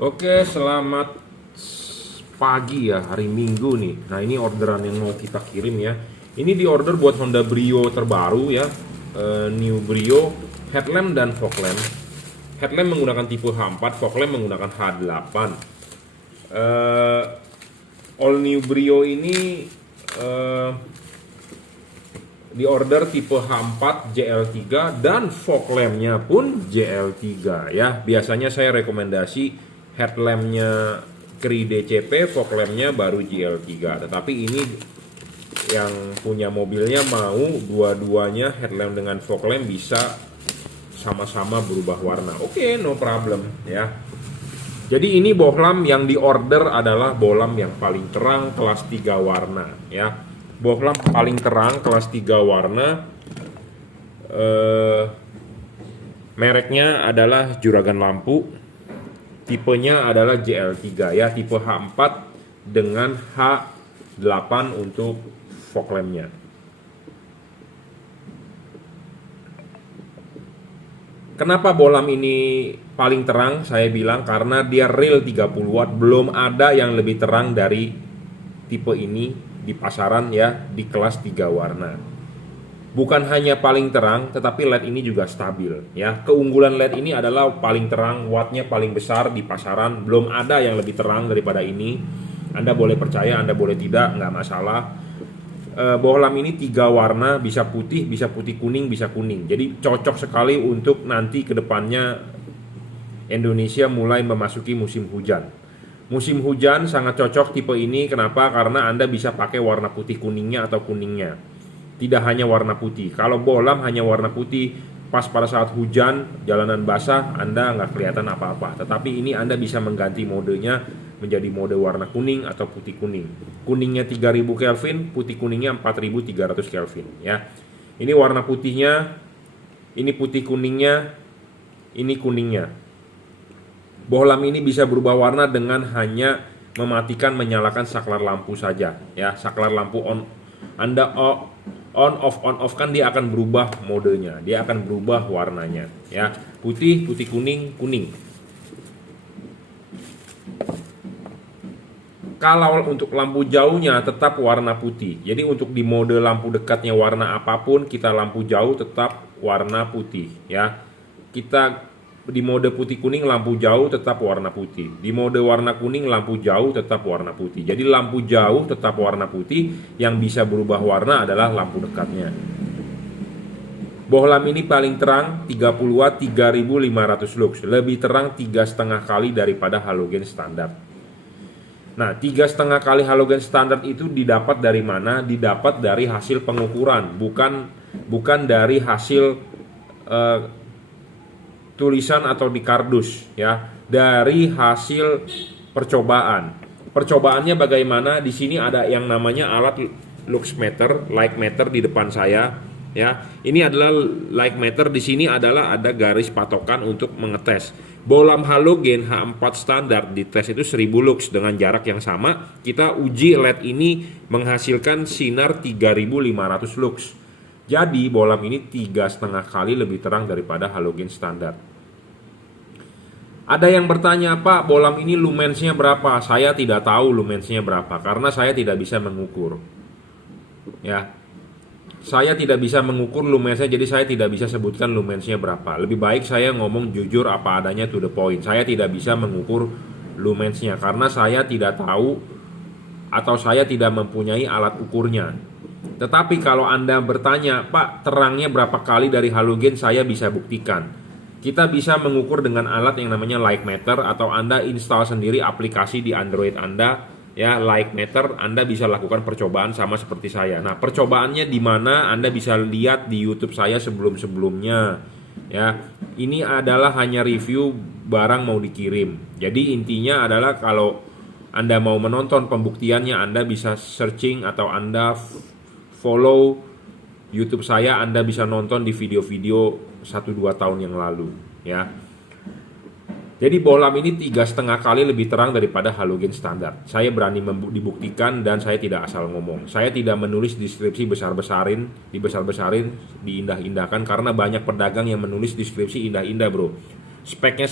Oke, selamat pagi ya, hari Minggu nih. Nah, ini orderan yang mau kita kirim ya. Ini di order buat Honda Brio terbaru ya, New Brio, headlamp dan fog lamp. Headlamp menggunakan tipe H4, fog lamp menggunakan H8. All New Brio ini di order tipe H4 JL3 dan fog lampnya pun JL3 ya. Biasanya saya rekomendasi headlampnya Kri DCP, fog lampnya baru JL3. Tetapi ini yang punya mobilnya mau dua-duanya headlamp dengan fog lamp bisa sama-sama berubah warna. Oke, no problem ya. Jadi ini bohlam yang diorder adalah bohlam yang paling terang kelas 3 warna ya. Bohlam paling terang kelas 3 warna. Mereknya adalah juragan lampu. Tipenya adalah JL3 ya, tipe H4 dengan H8 untuk fog lampnya. Kenapa bohlam ini paling terang? Saya bilang karena dia real 30 watt, belum ada yang lebih terang dari tipe ini di pasaran ya, di kelas 3 warna. Bukan hanya paling terang, tetapi LED ini juga stabil ya. Keunggulan LED ini adalah paling terang, wattnya paling besar di pasaran. Belum ada yang lebih terang daripada ini. Anda boleh percaya, Anda boleh tidak, nggak masalah. Bohlam ini 3 warna, bisa putih kuning, bisa kuning. Jadi cocok sekali untuk nanti ke depannya Indonesia mulai memasuki musim hujan. Musim hujan sangat cocok tipe ini. Kenapa? Karena Anda bisa pakai warna putih kuningnya atau kuningnya. Tidak hanya warna putih. Kalau bohlam hanya warna putih, pas pada saat hujan, jalanan basah, Anda nggak kelihatan apa-apa. Tetapi ini Anda bisa mengganti modenya menjadi mode warna kuning atau putih kuning. Kuningnya 3000 Kelvin, putih kuningnya 4300 Kelvin ya. Ini warna putihnya, ini putih kuningnya, ini kuningnya. Bohlam ini bisa berubah warna dengan hanya mematikan menyalakan saklar lampu saja ya. Saklar lampu on, Anda on off kan dia akan berubah modenya, dia akan berubah warnanya ya. Putih kuning kuning. Kalau untuk lampu jauhnya tetap warna putih. Jadi untuk di mode lampu dekatnya warna apapun, kita lampu jauh tetap warna putih ya. Kita di mode putih kuning lampu jauh tetap warna putih. Di mode warna kuning lampu jauh tetap warna putih. Jadi lampu jauh tetap warna putih, yang bisa berubah warna adalah lampu dekatnya. Bohlam ini paling terang 30 watt 3500 lux, lebih terang 3,5 kali daripada halogen standar. Nah, 3,5 kali halogen standar itu didapat dari mana? Didapat dari hasil pengukuran, bukan dari hasil tulisan atau di kardus ya, dari hasil percobaan. Percobaannya bagaimana? Di sini ada yang namanya alat lux meter, light meter di depan saya ya. Ini adalah light meter, di sini adalah ada garis patokan untuk mengetes. Bohlam halogen H4 standar dites itu 1000 lux dengan jarak yang sama. Kita uji LED ini menghasilkan sinar 3500 lux. Jadi bohlam ini 3,5 kali lebih terang daripada halogen standar. Ada yang bertanya, Pak, bohlam ini lumensnya berapa? Saya tidak tahu lumensnya berapa karena saya tidak bisa mengukur. Ya. Saya tidak bisa mengukur lumensnya, jadi saya tidak bisa sebutkan lumensnya berapa. Lebih baik saya ngomong jujur apa adanya, to the point. Saya tidak bisa mengukur lumensnya karena saya tidak tahu atau saya tidak mempunyai alat ukurnya. Tetapi kalau Anda bertanya, Pak, terangnya berapa kali dari halogen, saya bisa buktikan. Kita bisa mengukur dengan alat yang namanya light meter, atau Anda install sendiri aplikasi di Android Anda ya, light meter. Anda bisa lakukan percobaan sama seperti saya. Nah, percobaannya di mana Anda bisa lihat di YouTube saya sebelum-sebelumnya ya. Ini adalah hanya review barang mau dikirim. Jadi intinya adalah kalau Anda mau menonton pembuktiannya, Anda bisa searching atau Anda follow YouTube saya, Anda bisa nonton di video-video 1-2 tahun yang lalu ya. Jadi bohlam ini 3,5 kali lebih terang daripada halogen standar. Saya berani dibuktikan dan saya tidak asal ngomong. Saya tidak menulis deskripsi besar-besarin, diindah-indahkan karena banyak pedagang yang menulis deskripsi indah-indah, bro. Speknya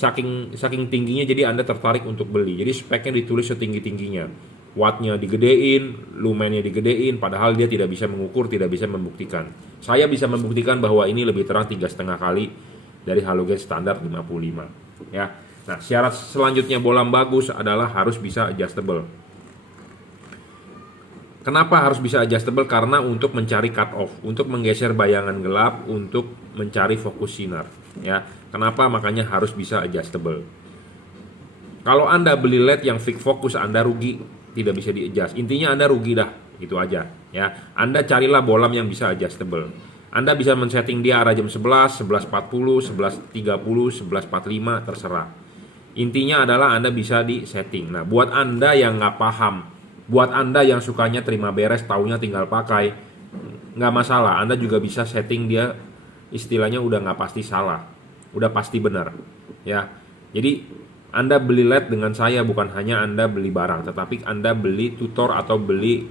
saking tingginya jadi Anda tertarik untuk beli. Jadi speknya ditulis setinggi-tingginya. Wattnya digedein, lumennya digedein, padahal dia tidak bisa mengukur, tidak bisa membuktikan. Saya bisa membuktikan bahwa ini lebih terang 3,5 kali dari halogen standar 55. Ya. Nah, syarat selanjutnya bolam bagus adalah harus bisa adjustable. Kenapa harus bisa adjustable? Karena untuk mencari cut off, untuk menggeser bayangan gelap, untuk mencari fokus sinar. Ya, kenapa? Makanya harus bisa adjustable. Kalau Anda beli LED yang fix fokus, Anda rugi, tidak bisa di-adjust. Intinya Anda rugi dah, itu aja. Ya, Anda carilah bolam yang bisa adjustable. Anda bisa men-setting dia arah jam 11, 11.40, 11.30, 11.45, terserah. Intinya adalah Anda bisa di-setting. Nah, buat Anda yang nggak paham, buat Anda yang sukanya terima beres, taunya tinggal pakai, nggak masalah. Anda juga bisa setting dia, istilahnya udah nggak pasti salah, udah pasti benar. Ya, jadi Anda beli LED dengan saya bukan hanya Anda beli barang, tetapi Anda beli tutor atau beli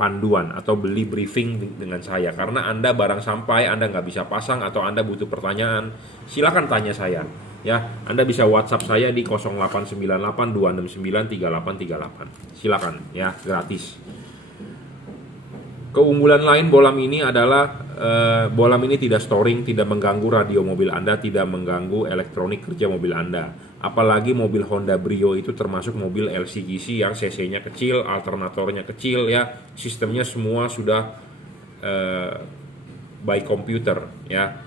panduan atau beli briefing dengan saya. Karena Anda barang sampai, Anda nggak bisa pasang atau Anda butuh pertanyaan, silakan tanya saya. Ya, Anda bisa WhatsApp saya di 0898 269 3838. Silakan, ya, gratis. Keunggulan lain bolam ini adalah bolam ini tidak storing, tidak mengganggu radio mobil Anda, tidak mengganggu elektronik kerja mobil Anda. Apalagi mobil Honda Brio itu termasuk mobil LCGC yang cc-nya kecil, alternatornya kecil, ya, sistemnya semua sudah by komputer, ya.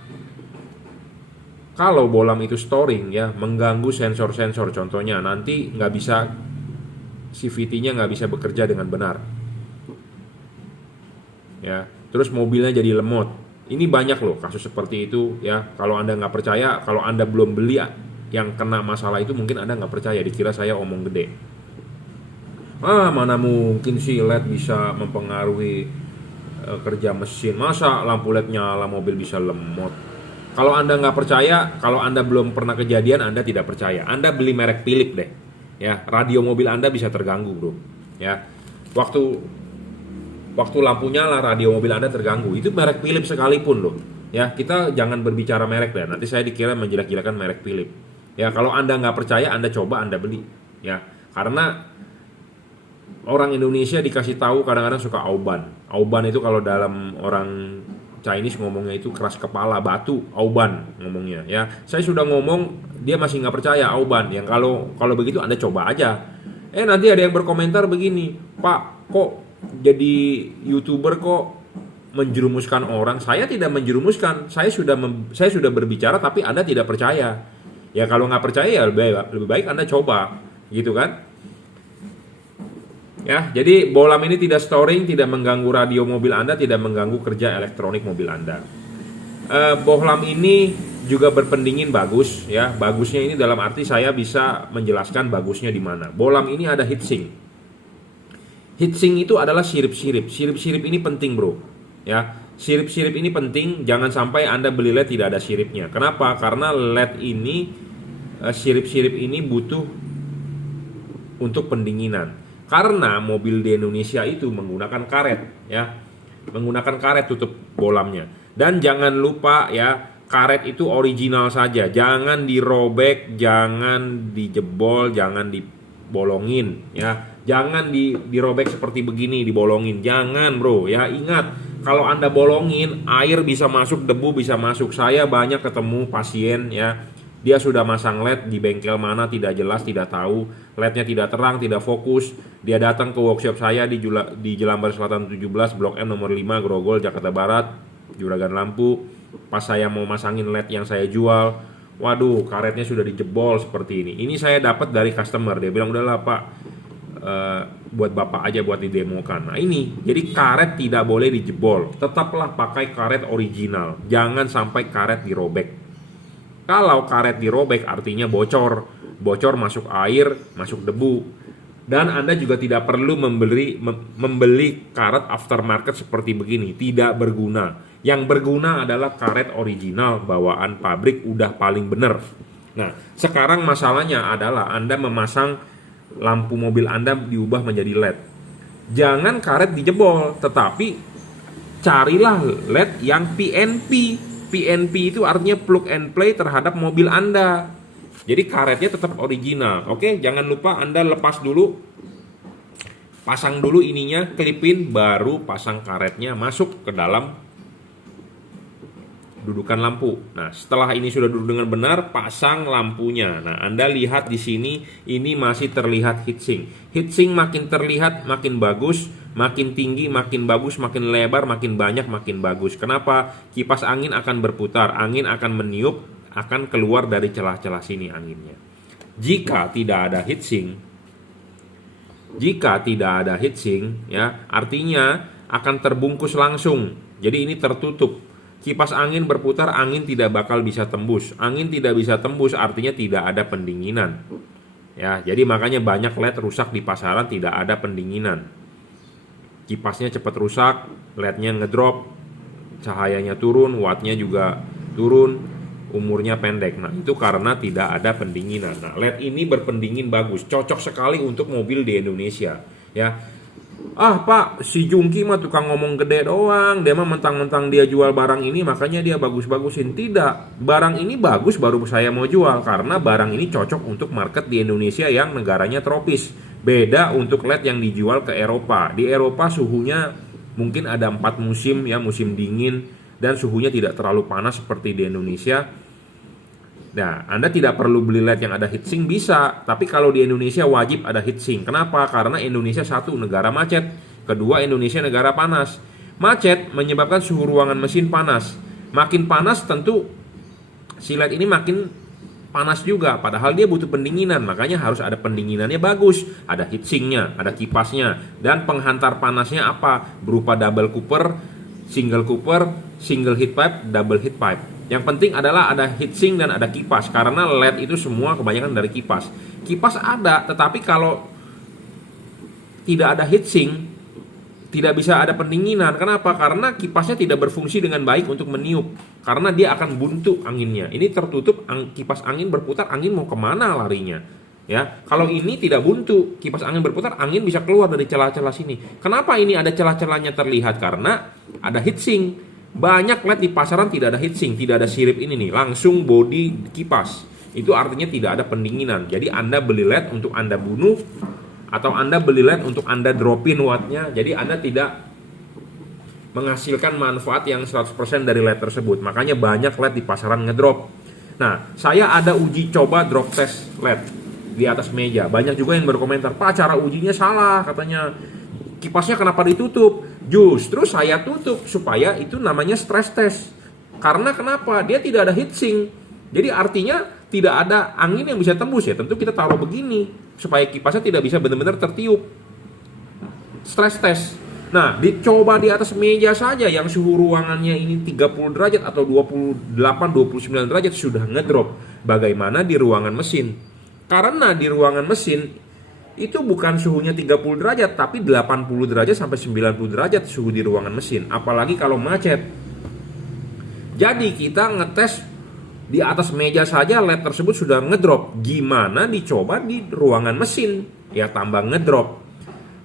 Kalau bolam itu storing, ya, mengganggu sensor-sensor, contohnya nanti nggak bisa, CVT-nya nggak bisa bekerja dengan benar, ya. Terus mobilnya jadi lemot. Ini banyak loh kasus seperti itu, ya. Kalau Anda nggak percaya, kalau Anda belum beli yang kena masalah itu, mungkin Anda nggak percaya, dikira saya omong gede. Mana mungkin sih LED bisa mempengaruhi kerja mesin, masa lampu LED nyala mobil bisa lemot. Kalau Anda nggak percaya, kalau Anda belum pernah kejadian, Anda tidak percaya, Anda beli merek Philips deh, ya. Radio mobil Anda bisa terganggu, bro, ya. Waktu lampu nyala, radio mobil Anda terganggu. Itu merek Philips sekalipun loh, ya. Kita jangan berbicara merek deh, nanti saya dikira menjelek-jelekan merek Philips. Ya, kalau Anda nggak percaya, Anda coba, Anda beli, ya. Karena orang Indonesia dikasih tahu kadang-kadang suka auban. Auban itu kalau dalam orang Chinese ngomongnya itu keras kepala, batu, auban ngomongnya, ya. Saya sudah ngomong, dia masih nggak percaya auban. Yang kalau begitu Anda coba aja. Nanti ada yang berkomentar begini, Pak, kok jadi YouTuber kok menjerumuskan orang? Saya tidak menjerumuskan, saya sudah berbicara, tapi Anda tidak percaya. Ya, kalau nggak percaya ya lebih baik Anda coba, gitu kan? Ya, jadi bolam ini tidak storing, tidak mengganggu radio mobil Anda, tidak mengganggu kerja elektronik mobil Anda. Bolam ini juga berpendingin bagus, ya. Bagusnya ini dalam arti saya bisa menjelaskan bagusnya di mana. Bolam ini ada heatsink. Heatsink itu adalah sirip-sirip. Sirip-sirip ini penting, bro. Ya, sirip-sirip ini penting. Jangan sampai Anda beli LED tidak ada siripnya. Kenapa? Karena LED ini, sirip-sirip ini butuh untuk pendinginan. Karena mobil di Indonesia itu menggunakan karet, ya, menggunakan karet tutup bolamnya. Dan jangan lupa, ya, karet itu original saja, jangan dirobek, jangan dijebol, jangan dibolongin, ya, jangan dirobek seperti begini, dibolongin, jangan, bro, ya. Ingat, kalau Anda bolongin, air bisa masuk, debu bisa masuk. Saya banyak ketemu pasien, ya, dia sudah masang LED di bengkel mana tidak jelas, tidak tahu, LED-nya tidak terang, tidak fokus. Dia datang ke workshop saya di Jelambar Selatan 17, Blok M nomor 5, Grogol, Jakarta Barat, juragan lampu. Pas saya mau masangin LED yang saya jual, waduh, karetnya sudah dijebol seperti ini. Ini saya dapat dari customer, dia bilang, udahlah Pak, buat Bapak aja buat didemokan. Nah ini, jadi karet tidak boleh dijebol, tetaplah pakai karet original, jangan sampai karet dirobek. Kalau karet dirobek artinya bocor masuk air, masuk debu. Dan Anda juga tidak perlu membeli karet aftermarket seperti begini, tidak berguna. Yang berguna adalah karet original bawaan pabrik, udah paling bener. Nah, sekarang masalahnya adalah Anda memasang lampu mobil Anda diubah menjadi LED. Jangan karet dijebol, tetapi carilah LED yang PNP. PNP itu artinya plug and play terhadap mobil Anda. Jadi karetnya tetap original. Oke, jangan lupa Anda lepas dulu, pasang dulu ininya, klipin, baru pasang karetnya masuk ke dalam dudukan lampu. Nah, setelah ini sudah duduk dengan benar, pasang lampunya. Nah, Anda lihat di sini, ini masih terlihat heatsink. Heatsink makin terlihat makin bagus, makin tinggi makin bagus, makin lebar makin banyak makin bagus. Kenapa? Kipas angin akan berputar, angin akan meniup, akan keluar dari celah-celah sini anginnya. Jika tidak ada heatsink, ya, artinya akan terbungkus langsung. Jadi ini tertutup. Kipas angin berputar, angin tidak bakal bisa tembus. Angin tidak bisa tembus artinya tidak ada pendinginan. Ya, jadi makanya banyak LED rusak di pasaran, tidak ada pendinginan. Kipasnya cepat rusak, LED-nya ngedrop, cahayanya turun, wattnya juga turun, umurnya pendek. Nah, itu karena tidak ada pendinginan. Nah, LED ini berpendingin bagus, cocok sekali untuk mobil di Indonesia. Ya, Pak, si Jungki mah tukang ngomong gede doang. Dia mah mentang-mentang dia jual barang ini makanya dia bagus-bagusin. Tidak, barang ini bagus baru saya mau jual. Karena barang ini cocok untuk market di Indonesia yang negaranya tropis. Beda untuk LED yang dijual ke Eropa. Di Eropa suhunya mungkin ada 4 musim, ya, musim dingin, dan suhunya tidak terlalu panas seperti di Indonesia. Nah, Anda tidak perlu beli LED yang ada heatsink, bisa. Tapi kalau di Indonesia wajib ada heatsink. Kenapa? Karena Indonesia satu, negara macet. Kedua, Indonesia negara panas. Macet menyebabkan suhu ruangan mesin panas. Makin panas tentu si LED ini makin panas juga. Padahal dia butuh pendinginan. Makanya harus ada pendinginannya bagus. Ada heatsinknya, ada kipasnya. Dan penghantar panasnya apa? Berupa double cooper, single heat pipe, double heat pipe. Yang penting adalah ada heatsink dan ada kipas. Karena LED itu semua kebanyakan dari kipas. Kipas ada, tetapi kalau tidak ada heatsink, tidak bisa ada pendinginan. Kenapa? Karena kipasnya tidak berfungsi dengan baik untuk meniup. Karena dia akan buntu anginnya. Ini tertutup, kipas angin berputar, angin mau kemana larinya? Ya, kalau ini tidak buntu, kipas angin berputar, angin bisa keluar dari celah-celah sini. Kenapa ini ada celah-celahnya terlihat? Karena ada heatsink. Banyak LED di pasaran tidak ada heatsink, tidak ada sirip ini nih, langsung body kipas. Itu artinya tidak ada pendinginan. Jadi Anda beli LED untuk Anda bunuh, atau Anda beli LED untuk Anda dropin wattnya. Jadi Anda tidak menghasilkan manfaat yang 100% dari LED tersebut. Makanya banyak LED di pasaran ngedrop. Nah, saya ada uji coba drop test LED di atas meja. Banyak juga yang berkomentar, "Pak, cara ujinya salah," katanya. "Kipasnya kenapa ditutup?" Justru saya tutup supaya itu namanya stress test. Karena kenapa? Dia tidak ada heatsink. Jadi artinya tidak ada angin yang bisa tembus, ya. Tentu kita taruh begini supaya kipasnya tidak bisa benar-benar tertiup. Stress test. Nah, dicoba di atas meja saja yang suhu ruangannya ini 30 derajat atau 28-29 derajat sudah ngedrop. Bagaimana di ruangan mesin? Karena di ruangan mesin itu bukan suhunya 30 derajat, tapi 80 derajat sampai 90 derajat suhu di ruangan mesin. Apalagi kalau macet. Jadi kita ngetes di atas meja saja LED tersebut sudah ngedrop. Gimana dicoba di ruangan mesin? Ya tambah ngedrop.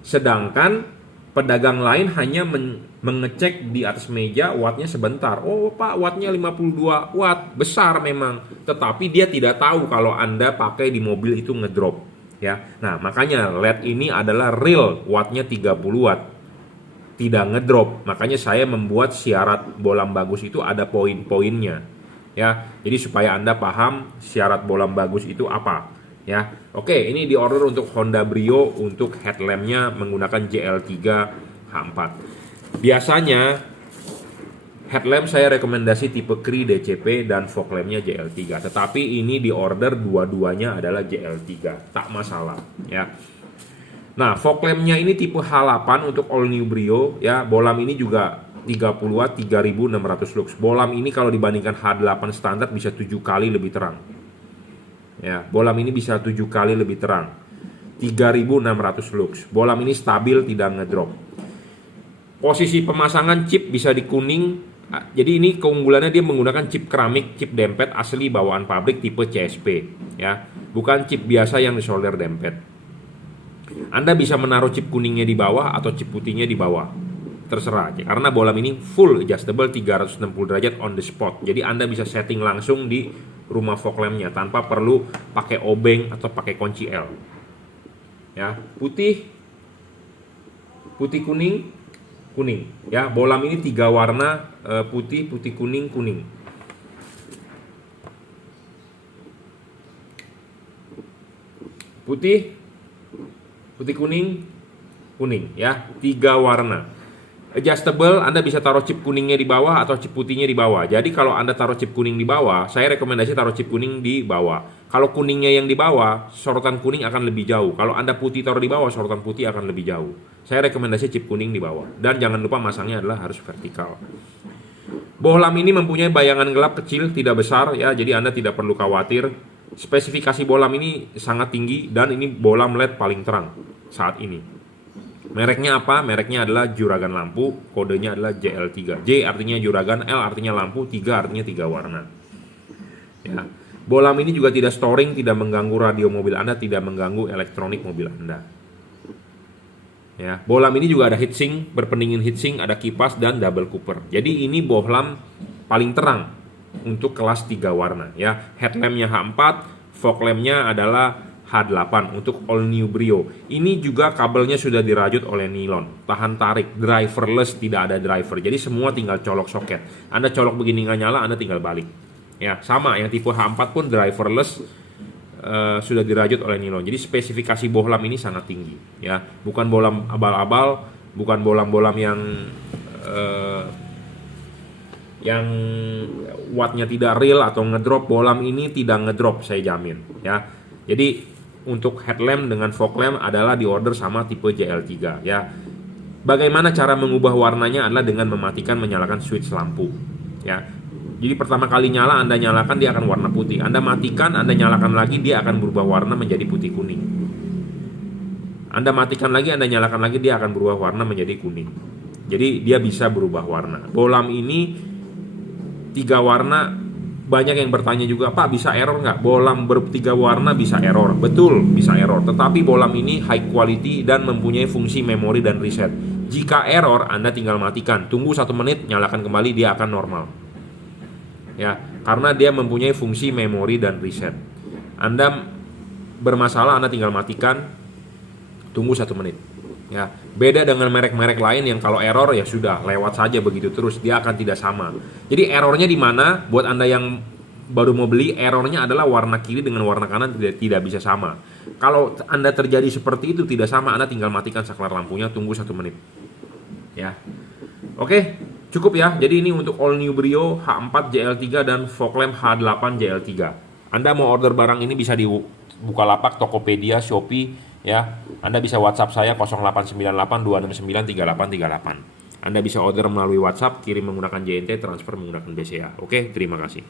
Sedangkan pedagang lain hanya mengecek di atas meja wattnya sebentar. "Oh Pak, wattnya 52 watt, besar memang." Tetapi dia tidak tahu kalau Anda pakai di mobil itu ngedrop. Ya, nah makanya LED ini adalah real, wattnya 30 watt, tidak ngedrop. Makanya saya membuat syarat bolam bagus itu ada poin-poinnya. Ya, jadi supaya Anda paham syarat bolam bagus itu apa. Ya, oke, ini di order untuk Honda Brio untuk headlampnya menggunakan JL3 H4. Biasanya headlamp saya rekomendasi tipe Cree DCP dan fog lampnya JL3. Tetapi ini di order dua-duanya adalah JL3, tak masalah ya. Nah, fog lampnya ini tipe H8 untuk all new Brio ya. Bolam ini juga 30 watt 3600 lux. Bolam ini kalau dibandingkan H8 standar bisa 7 kali lebih terang. Ya, bolam ini bisa 7 kali lebih terang. 3600 lux. Bolam ini stabil, tidak ngedrop. Posisi pemasangan chip bisa di kuning. Jadi ini keunggulannya dia menggunakan chip keramik, chip dempet asli bawaan pabrik tipe CSP ya, bukan chip biasa yang disolder dempet. Anda bisa menaruh chip kuningnya di bawah atau chip putihnya di bawah, terserah aja. Karena bolam ini full adjustable 360 derajat on the spot. Jadi Anda bisa setting langsung di rumah fog lampnya tanpa perlu pakai obeng atau pakai kunci L. Ya, putih, kuning, kuning. Ya, bohlam ini 3 warna, putih, kuning, kuning. Putih, kuning, kuning. Ya, 3 warna. Adjustable, Anda bisa taruh chip kuningnya di bawah atau chip putihnya di bawah. Jadi kalau Anda taruh chip kuning di bawah, saya rekomendasi taruh chip kuning di bawah. Kalau kuningnya yang di bawah, sorotan kuning akan lebih jauh. Kalau Anda putih taruh di bawah, sorotan putih akan lebih jauh. Saya rekomendasi chip kuning di bawah. Dan jangan lupa masangnya adalah harus vertikal. Bohlam ini mempunyai bayangan gelap kecil, tidak besar ya, jadi Anda tidak perlu khawatir. Spesifikasi bohlam ini sangat tinggi dan ini bohlam LED paling terang saat ini. Mereknya apa? Mereknya adalah juragan lampu, kodenya adalah JL3. J artinya juragan, L artinya lampu, 3 artinya 3 warna. Ya. Bohlam ini juga tidak storing, tidak mengganggu radio mobil Anda, tidak mengganggu elektronik mobil Anda. Ya, bohlam ini juga ada heatsink, berpendingin heatsink, ada kipas dan double cooper. Jadi ini bohlam paling terang untuk kelas 3 warna ya. Headlampnya H4, fog lampnya adalah H8 untuk all new Brio. Ini juga kabelnya sudah dirajut oleh nilon, tahan tarik, driverless, tidak ada driver. Jadi semua tinggal colok soket. Anda colok begini nggak nyala, Anda tinggal balik. Ya, sama yang tipe H4 pun driverless, sudah dirajut oleh nilon. Jadi spesifikasi bohlam ini sangat tinggi. Ya, bukan bohlam abal-abal, bukan bohlam-bohlam yang wattnya tidak real atau ngedrop. Bohlam ini tidak ngedrop, saya jamin. Ya, jadi untuk headlamp dengan fog lamp adalah diorder sama tipe JL3 ya. Bagaimana cara mengubah warnanya adalah dengan mematikan menyalakan switch lampu ya. Jadi pertama kali nyala Anda nyalakan dia akan warna putih. Anda matikan, Anda nyalakan lagi dia akan berubah warna menjadi putih kuning. Anda matikan lagi, Anda nyalakan lagi dia akan berubah warna menjadi kuning. Jadi dia bisa berubah warna. Bohlam ini 3 warna. Banyak yang bertanya juga, Pak bisa error nggak? Bohlam ber3 warna bisa error. Betul, bisa error. Tetapi bohlam ini high quality dan mempunyai fungsi memori dan reset. Jika error, Anda tinggal matikan. Tunggu 1 menit, nyalakan kembali, dia akan normal. Ya, karena dia mempunyai fungsi memori dan reset. Anda bermasalah, Anda tinggal matikan, tunggu 1 menit. Ya, beda dengan merek-merek lain yang kalau error ya sudah lewat saja begitu terus, dia akan tidak sama. Jadi errornya di mana? Buat Anda yang baru mau beli, errornya adalah warna kiri dengan warna kanan tidak bisa sama. Kalau Anda terjadi seperti itu tidak sama, Anda tinggal matikan saklar lampunya, tunggu 1 menit. Ya. Oke, cukup ya. Jadi ini untuk all new Brio H4 JL3 dan fog lamp H8 JL3. Anda mau order barang ini bisa di Bukalapak, Tokopedia, Shopee ya. Anda bisa WhatsApp saya 0898 269 3838. Anda bisa order melalui WhatsApp, kirim menggunakan JNT, transfer menggunakan BCA. Oke, terima kasih.